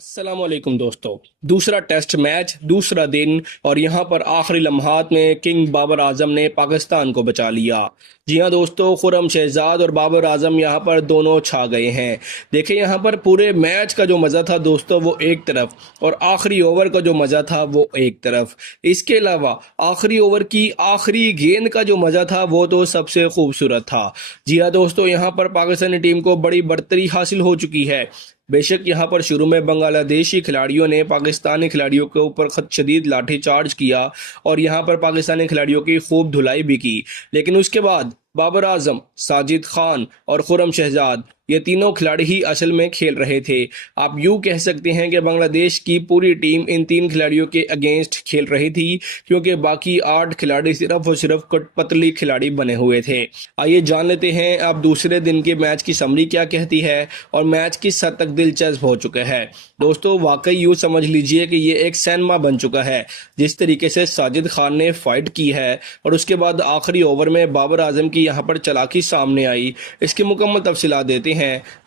अस्सलामुअलैकुम दोस्तों। दूसरा टेस्ट मैच, दूसरा दिन और यहाँ पर आखिरी लम्हात में किंग बाबर आजम ने पाकिस्तान को बचा लिया। जी हाँ दोस्तों, खुर्रम शहजाद और बाबर आजम यहाँ पर दोनों छा गए हैं। देखिए यहाँ पर पूरे मैच का जो मज़ा था दोस्तों वो एक तरफ और आखिरी ओवर का जो मज़ा था वो एक तरफ। इसके अलावा आखिरी ओवर की आखिरी गेंद का जो मज़ा था वो तो सबसे खूबसूरत था। जी हाँ दोस्तों, यहाँ पर पाकिस्तानी टीम को बड़ी बढ़तरी हासिल हो चुकी है। बेशक यहाँ पर शुरू में बांग्लादेशी खिलाड़ियों ने पाकिस्तानी खिलाड़ियों के ऊपर शदीद लाठीचार्ज किया और यहाँ पर पाकिस्तानी खिलाड़ियों की खूब धुलाई भी की, लेकिन उसके बाद बाबर आजम, साजिद खान और खुर्रम शहजाद ये तीनों खिलाड़ी ही असल में खेल रहे थे। आप यूँ कह सकते हैं कि बांग्लादेश की पूरी टीम इन तीन खिलाड़ियों के अगेंस्ट खेल रही थी, क्योंकि बाकी 8 खिलाड़ी सिर्फ और सिर्फ कठपुतली खिलाड़ी बने हुए थे। आइए जान लेते हैं अब दूसरे दिन के मैच की समरी क्या कहती है और मैच किस हद तक दिलचस्प हो चुका है। दोस्तों वाकई यूँ समझ लीजिए कि ये एक सिनेमा बन चुका है। जिस तरीके से साजिद खान ने फाइट की है और उसके बाद आखिरी ओवर में बाबर आजम की यहाँ पर चालाकी सामने आई, इसकी मुकम्मल तफसीलात देते हैं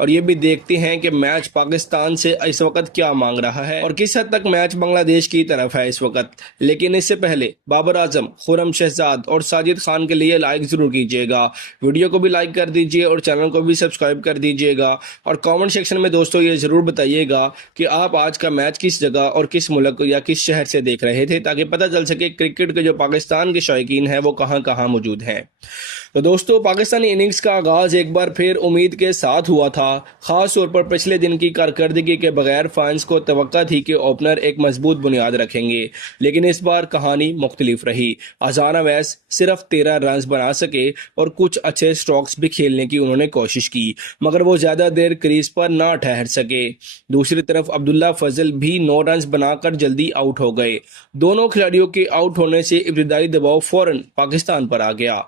और ये भी देखते हैं कि मैच पाकिस्तान से इस वक्त क्या मांग रहा है और किस हद तक मैच बांग्लादेश की तरफ है इस वक्त। लेकिन इससे पहले बाबर आजम, खुर्रम शहजाद और साजिद खान के लिए लाइक जरूर कीजिएगा, वीडियो को भी लाइक कर दीजिए और चैनल को भी सब्सक्राइब कर दीजिएगा और कमेंट सेक्शन में दोस्तों ये जरूर बताइएगा कि आप आज का मैच किस जगह और किस मुल्क या किस शहर से देख रहे थे, ताकि पता चल सके क्रिकेट के जो पाकिस्तान के शौकीन हैं वो कहां कहां मौजूद हैं। तो दोस्तों पाकिस्तानी इनिंग्स का आगाज एक बार फिर उम्मीद के साथ हुआ था। खास तौर पर पिछले दिन की कारकर्दगी के बगैर फैंस को तवक्का थी कि ओपनर एक मजबूत बुनियाद रखेंगे, लेकिन इस बार कहानी मुख्तलिफ रही। अज़ान अवैस सिर्फ 13 रन बना सके और कुछ अच्छे स्ट्रोक्स भी खेलने की उन्होंने कोशिश की, मगर वो ज़्यादा देर क्रीज पर ना ठहर सके। दूसरी तरफ अब्दुल्ला फजल भी 9 रन बनाकर जल्दी आउट हो गए। दोनों खिलाड़ियों के आउट होने से इब्तदाई दबाव फौरन पाकिस्तान पर आ गया।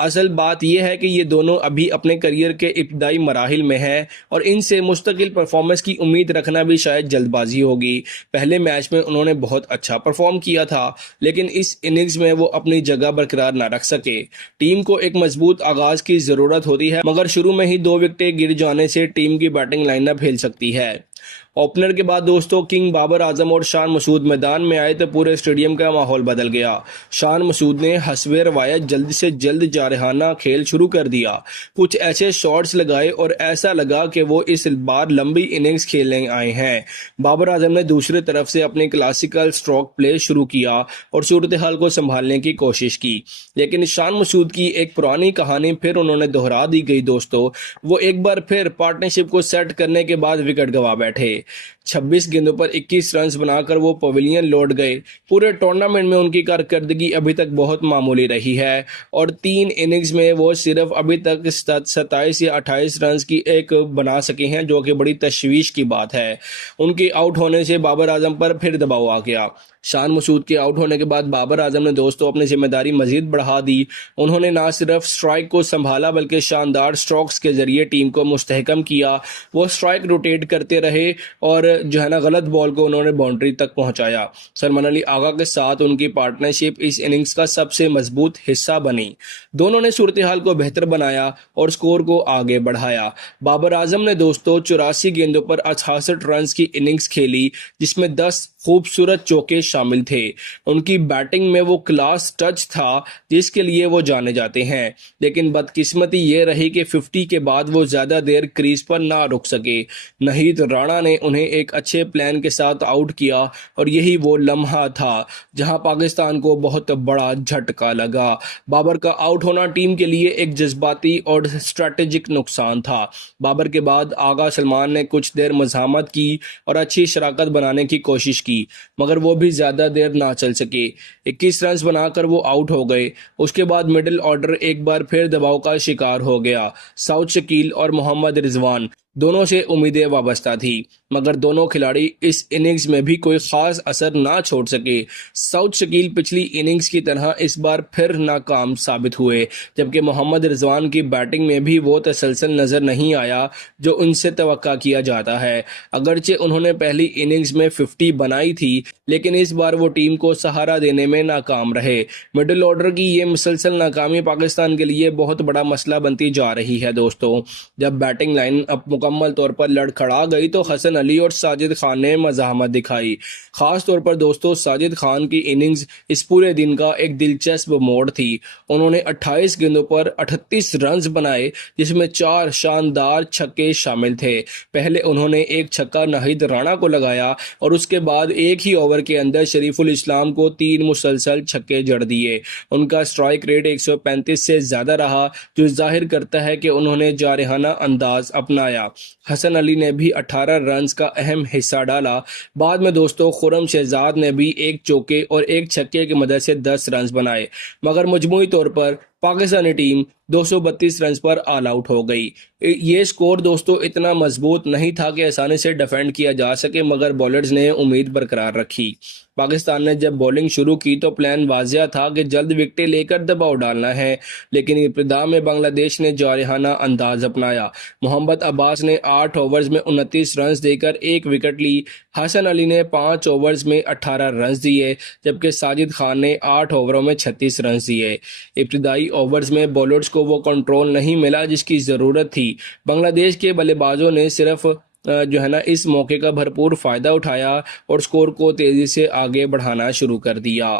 असल बात यह है कि ये दोनों अभी अपने करियर के इब्तदाई मराहिल में हैं और इनसे मुस्तकिल परफॉर्मेंस की उम्मीद रखना भी शायद जल्दबाजी होगी। पहले मैच में उन्होंने बहुत अच्छा परफॉर्म किया था, लेकिन इस इनिंग्स में वो अपनी जगह बरकरार ना रख सके। टीम को एक मजबूत आगाज की ज़रूरत होती है, मगर शुरू में ही 2 विकेटें गिर जाने से टीम की बैटिंग लाइनअप हिल सकती है। ओपनर के बाद दोस्तों किंग बाबर आजम और शान मसूद मैदान में आए तो पूरे स्टेडियम का माहौल बदल गया। शान मसूद ने हस्बे रवायत जल्द से जल्द जारहाना खेल शुरू कर दिया। कुछ ऐसे शॉट्स लगाए और ऐसा लगा कि वो इस बार लंबी इनिंग्स खेलने आए हैं। बाबर आजम ने दूसरी तरफ से अपने क्लासिकल स्ट्रोक प्ले शुरू किया और सूरत हाल को संभालने की कोशिश की, लेकिन शान मसूद की एक पुरानी कहानी फिर उन्होंने दोहरा दी गई दोस्तों। वो एक बार फिर पार्टनरशिप को सेट करने के बाद विकेट गंवा बैठे। 26 गेंदों पर 21 रन बनाकर वो पवेलियन लौट गए। पूरे टूर्नामेंट में उनकी कारकर्दगी अभी तक बहुत मामूली रही है और 3 इनिंग्स में वो सिर्फ अभी तक 27 या 28 रन की एक बना सके हैं, जो कि बड़ी तशवीश की बात है। उनके आउट होने से बाबर आजम पर फिर दबाव आ गया। शान मसूद के आउट होने के बाद बाबर आजम ने दोस्तों अपनी जिम्मेदारी मजीद बढ़ा दी। उन्होंने ना सिर्फ स्ट्राइक को संभाला बल्कि शानदार स्ट्रोक्स के जरिए टीम को मुस्तहकम किया। वो स्ट्राइक रोटेट करते रहे और जो है ना गलत बॉल को उन्होंने बाउंड्री तक पहुंचाया। सलमान अली आगा के साथ उनकी पार्टनरशिप इस इनिंग्स का सबसे मजबूत हिस्सा बनी। दोनों ने सूरत हाल को बेहतर बनाया और स्कोर को आगे बढ़ाया। बाबर आजम ने दोस्तों 84 गेंदों पर 68 रन की इनिंग्स खेली, जिसमें 10 खूबसूरत चौके शामिल थे। उनकी बैटिंग में वो क्लास टच था जिसके लिए वो जाने जाते हैं, लेकिन बदकिस्मती ये रही कि 50 के बाद वो ज़्यादा देर क्रीज पर ना रुक सके। नहीद राणा ने उन्हें एक अच्छे प्लान के साथ आउट किया और यही वो लम्हा था जहां पाकिस्तान को बहुत बड़ा झटका लगा। बाबर का आउट होना टीम के लिए एक जज्बाती और स्ट्रैटेजिक नुकसान था। बाबर के बाद आगा सलमान ने कुछ देर मज़ाहमत की और अच्छी शराकत बनाने की कोशिश की, मगर वो भी ज़्यादा देर ना चल सके। 21 रन बनाकर वो आउट हो गए। उसके बाद मिडिल ऑर्डर एक बार फिर दबाव का शिकार हो गया। साउथ शकील और मोहम्मद रिजवान दोनों से उम्मीदें वाबस्ता थी, मगर दोनों खिलाड़ी इस इनिंग्स में भी कोई ख़ास असर ना छोड़ सके। साउथ शकील पिछली इनिंग्स की तरह इस बार फिर नाकाम साबित हुए, जबकि मोहम्मद रिजवान की बैटिंग में भी वो तसलसल नज़र नहीं आया जो उनसे तवक्का किया जाता है। अगरचे उन्होंने पहली इनिंग्स में 50 बनाई थी, लेकिन इस बार वो टीम को सहारा देने में नाकाम रहे। मिडिल ऑर्डर की ये मुसलसल नाकामी पाकिस्तान के लिए बहुत बड़ा मसला बनती जा रही है दोस्तों। जब बैटिंग लाइन अप मुकम्मल तौर पर लड़खड़ा गई तो हसन अली और साजिद खान ने मज़ाहमत दिखाई। ख़ास तौर पर दोस्तों साजिद खान की इनिंग्स इस पूरे दिन का एक दिलचस्प मोड़ थी। उन्होंने 28 गेंदों पर 38 रन्स बनाए, जिसमें 4 शानदार छक्के शामिल थे। पहले उन्होंने एक छक्का नाहिद राणा को लगाया और उसके बाद एक ही ओवर के अंदर शरीफुल इस्लाम को 3 मुसलसल छक्के जड़ दिए। उनका स्ट्राइक रेट 135 से ज़्यादा रहा, जो जाहिर करता है कि उन्होंने जारहाना अंदाज अपनाया। हसन अली ने भी 18 रन्स का अहम हिस्सा डाला। बाद में दोस्तों खुरम शहजाद ने भी एक चौके और एक छक्के की मदद से 10 रन्स बनाए, मगर मजमूई तौर पर पाकिस्तानी टीम 232 रन्स पर ऑल आउट हो गई। ये स्कोर दोस्तों इतना मजबूत नहीं था कि आसानी से डिफेंड किया जा सके, मगर बॉलर्स ने उम्मीद बरकरार रखी। पाकिस्तान ने जब बॉलिंग शुरू की तो प्लान वाजिया था कि जल्द विकेटें लेकर दबाव डालना है, लेकिन इब्तिदा में बांग्लादेश ने जारहाना अंदाज अपनाया। मोहम्मद अब्बास ने 8 ओवर्स में 29 रन्स देकर एक विकेट ली। हसन अली ने 5 ओवर्स में 18 रन्स दिए, जबकि साजिद खान ने 8 ओवरों में 36 रन्स दिए। इब्तिदाई ओवर्स में बॉलर्स को वो कंट्रोल नहीं मिला जिसकी ज़रूरत थी। बांग्लादेश के बल्लेबाजों ने सिर्फ इस मौके का भरपूर फ़ायदा उठाया और स्कोर को तेज़ी से आगे बढ़ाना शुरू कर दिया।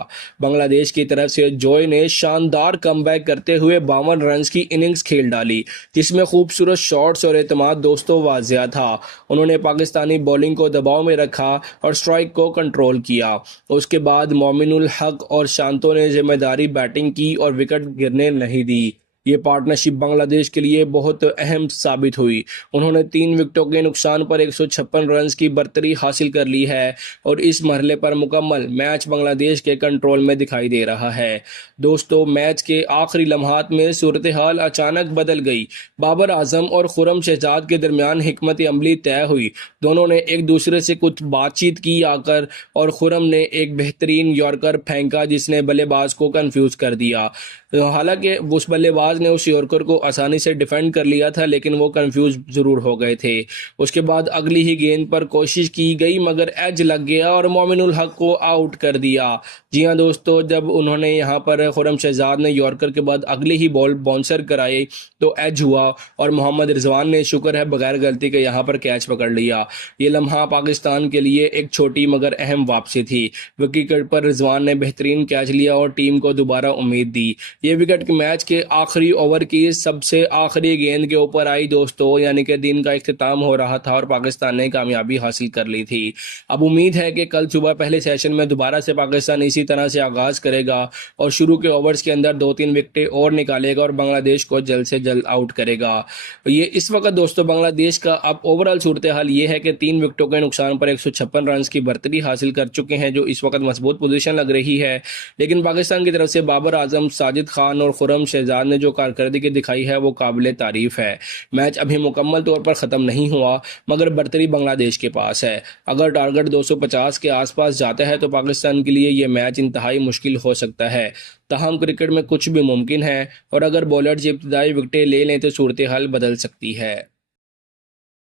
बांग्लादेश की तरफ से जॉय ने शानदार कमबैक करते हुए 52 रन्स की इनिंग्स खेल डाली, जिसमें खूबसूरत शॉट्स और एतमाद दोस्तों वाजिया था। उन्होंने पाकिस्तानी बॉलिंग को दबाव में रखा और स्ट्राइक को कंट्रोल किया। उसके बाद मोमिनुल हक और शांतो ने जिम्मेदारी बैटिंग की और विकेट गिरने नहीं दी। ये पार्टनरशिप बांग्लादेश के लिए बहुत अहम साबित हुई। उन्होंने 3 विकेटों के नुकसान पर 156 रन्स की बर्तरी हासिल कर ली है और इस मरहले पर मुकम्मल मैच बांग्लादेश के कंट्रोल में दिखाई दे रहा है। दोस्तों मैच के आखिरी लम्हात में सूरत हाल अचानक बदल गई। बाबर आजम और खुरम शहजाद के दरमियान हिकमत अमली तय हुई। दोनों ने एक दूसरे से कुछ बातचीत की आकर और खुरम ने एक बेहतरीन यॉर्कर फेंका जिसने बल्लेबाज को कंफ्यूज कर दिया। हालांकि उस बल्लेबाज ने उस यॉर्कर को आसानी से डिफेंड कर लिया था, लेकिन वो कंफ्यूज ज़रूर हो गए थे। उसके बाद अगली ही गेंद पर कोशिश की गई, मगर एज लग गया और मोमिनुल हक को आउट कर दिया। जी हाँ दोस्तों, जब उन्होंने यहाँ पर खुरम शहजाद ने यॉर्कर के बाद अगले ही बॉल बाउंसर कराए तो एज हुआ और मोहम्मद रिजवान ने शुक्र है बगैर गलती के यहाँ पर कैच पकड़ लिया। ये लम्हा पाकिस्तान के लिए एक छोटी मगर अहम वापसी थी। विकेट पर रिजवान ने बेहतरीन कैच लिया और टीम को दोबारा उम्मीद दी। ये विकेट मैच के आखिरी ओवर की सबसे आखिरी गेंद के ऊपर आई दोस्तों, यानी कि दिन का इख्तिताम हो रहा था और पाकिस्तान ने कामयाबी हासिल कर ली थी। अब उम्मीद है कि कल सुबह पहले सेशन में दोबारा से पाकिस्तान इसी तरह से आगाज़ करेगा और शुरू के ओवर्स के अंदर 2-3 विकेटें और निकालेगा और बांग्लादेश को जल्द से जल्द आउट करेगा। ये इस वक्त दोस्तों बांग्लादेश का अब ओवरऑल सूरत हाल ये है कि 3 विकेटों के नुकसान पर 156 रन की बर्तरी हासिल कर चुके हैं, जो इस वक्त मजबूत पोजीशन लग रही है। लेकिन पाकिस्तान की तरफ से बाबर आजम, साजिद खान और खुरम शहजाद ने जो कारकर्दगी दिखाई है वो काबिल तारीफ है। मैच अभी मुकम्मल तौर पर ख़त्म नहीं हुआ, मगर बर्तरी बांग्लादेश के पास है। अगर टारगेट 250 के आसपास जाता है तो पाकिस्तान के लिए ये मैच इंतहाई मुश्किल हो सकता है। ताहम क्रिकेट में कुछ भी मुमकिन है और अगर बॉलर्स इब्तिदाई विकेटें ले लें तो सूरत हाल बदल सकती है।